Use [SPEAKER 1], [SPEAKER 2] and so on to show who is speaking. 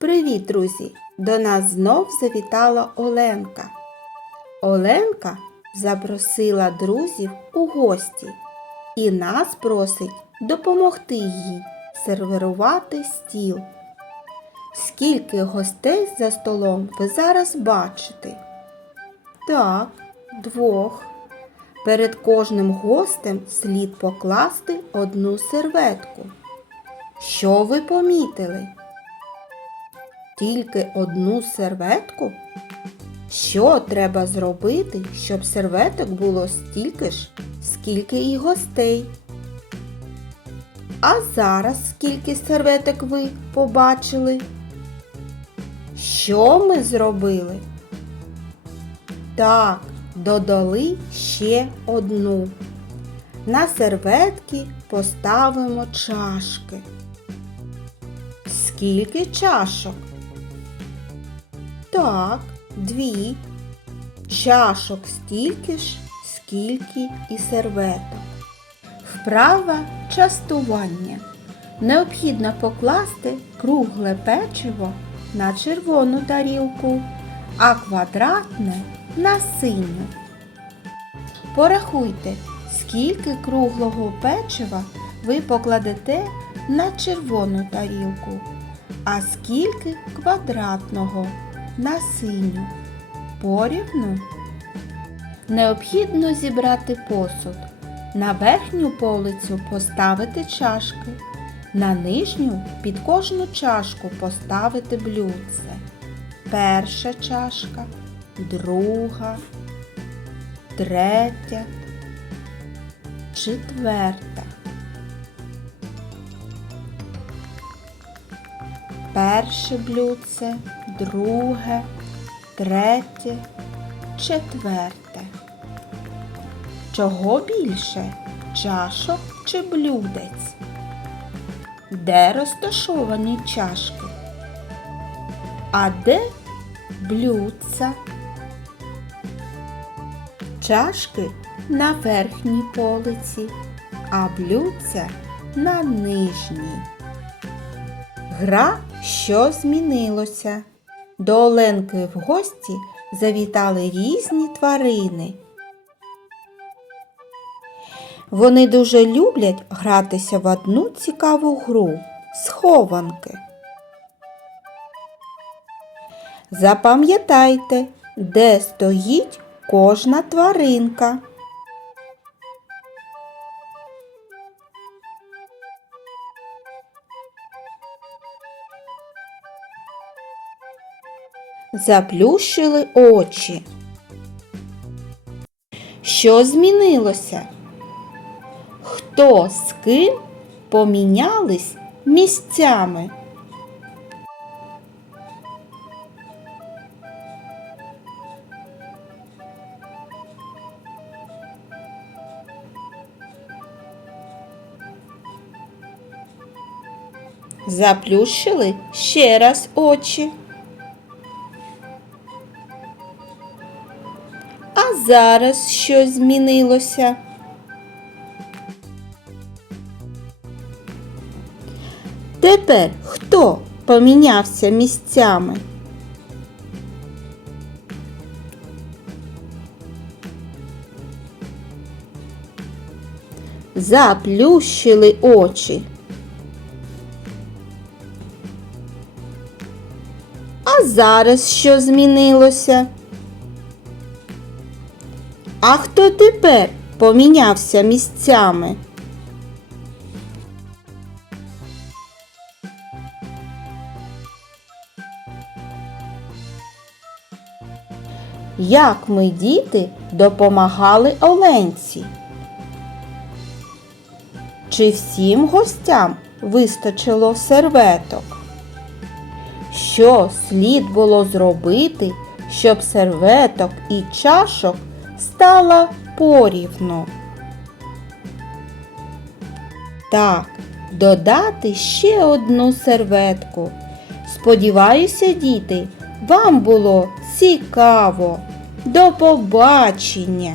[SPEAKER 1] Привіт, друзі! До нас знов завітала Оленка. Оленка запросила друзів у гості і нас просить допомогти їй сервірувати стіл. Скільки гостей за столом ви зараз бачите? Так, двох. Перед кожним гостем слід покласти одну серветку. Що ви помітили? Тільки одну серветку? Що треба зробити, щоб серветок було стільки ж, скільки і гостей? А зараз скільки серветок ви побачили? Що ми зробили? Так, додали ще одну. На серветки поставимо чашки. Скільки чашок? Так, дві. Чашок стільки ж, скільки і серветок. Вправа частування. Необхідно покласти кругле печиво на червону тарілку, а квадратне на синю. Порахуйте, скільки круглого печива ви покладете на червону тарілку, а скільки квадратного на синю. Порівну. Необхідно зібрати посуд. На верхню полицю поставити чашки, на нижню під кожну чашку поставити блюдце. Перша чашка, друга, третя, четверта. Перше блюдце, друге, третє, четверте. Чого більше? Чашок чи блюдець? Де розташовані чашки? А де блюдця? Чашки на верхній полиці, а блюдця на нижній. Гра що змінилося? До Оленки в гості завітали різні тварини. Вони дуже люблять гратися в одну цікаву гру схованки. Запам'ятайте, де стоїть кожна тваринка. Заплющили очі. Що змінилося? Хто з ким помінялись місцями? Заплющили ще раз очі. Зараз що змінилося? Тепер хто помінявся місцями? Заплющили очі. А зараз що змінилося? А хто тепер помінявся місцями? Як ми, діти, допомагали Оленці? Чи всім гостям вистачило серветок? Що слід було зробити, щоб серветок і чашок стало порівну? Так, додати ще одну серветку. Сподіваюся, діти, вам було цікаво. До побачення!